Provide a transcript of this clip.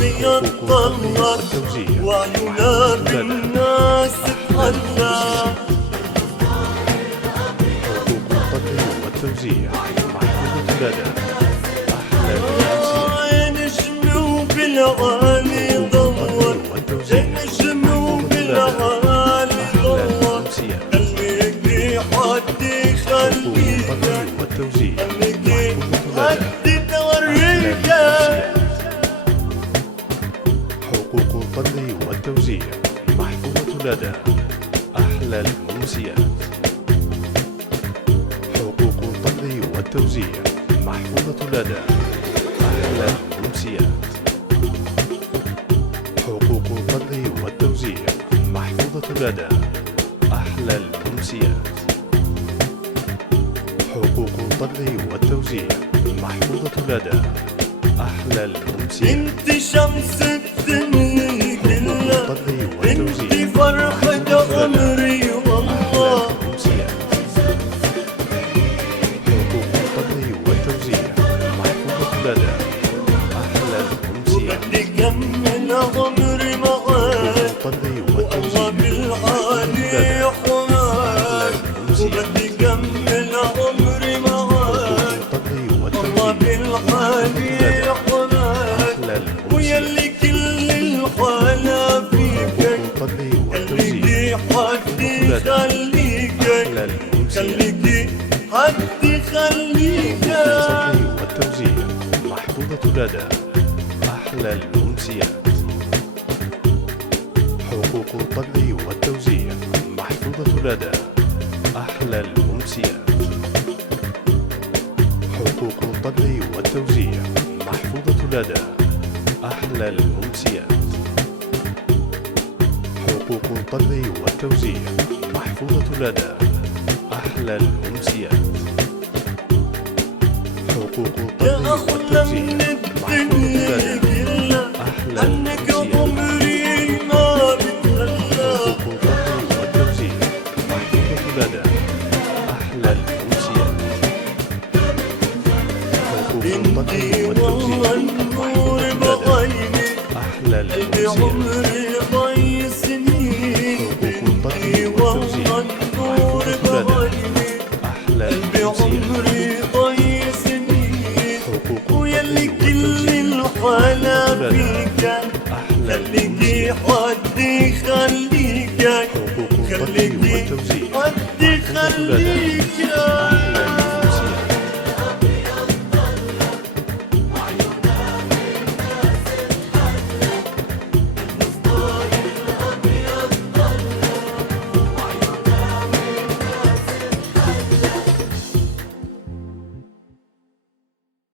بيتطلق وعيونا بالناس تحلى. حقوق القدر والتوزيع محفوظة لدى أحلى الأمسية. نجم وبالعالي دور، نجم وبالعالي دور، خليكي حدي خليكي والتوزيع خليكي حدي توريك. حقوق القدر والتوزيع محفوظة لدى أحلى الأمسيات. حقوق القدر والتوزيع محفوظة لدى أحلى الأمسيات. حقوق القدر والتوزيع محفوظة لدى أحلى الأمسيات. حقوق القدر والتوزيع محفوظة لدى أحلى الأمسيات. انت شمس الدنيا كلها، انت فرحة عمري والله. حقوق القدر والتوزيع محفوظة لدى أحلى الأمسيات. بدي كمل عمري معاك والله بالعالي حماك. وبدي كمل عمري معاك والله بالعالي حماك. ويلي كل الحالة فيك، خليكي حدي خليك، خليكي حدي خليك. والتوزيع محفوظة لدى أحلى الأمسيات. حقوق القدر والتوزيع محفوظة لدى أحلى الأمسيات. حقوق القدر والتوزيع محفوظة لدى أحلى الأمسيات. حقوق القدر والتوزيع محفوظة لدى أحلى الأمسيات. حقوق يا القدر أحلى من الدنيا كلها، عنك عمري ما بتخلى. حقوق القدر والتوزيع محفوظة لدى أحلى الأمسيات. حقوق انتي القدر والله والتوزيع النور بعيني، أحلى قلبي الأمسيات. عمري ضي سنين. انتي والله النور بعيني، أحلى قلبي الأمسيات. عمري ضي سنين. حقوق ويلي القدر كل والتوزيع الحالة فيك، أحلى خليكي الأمسيات. حدي خليك.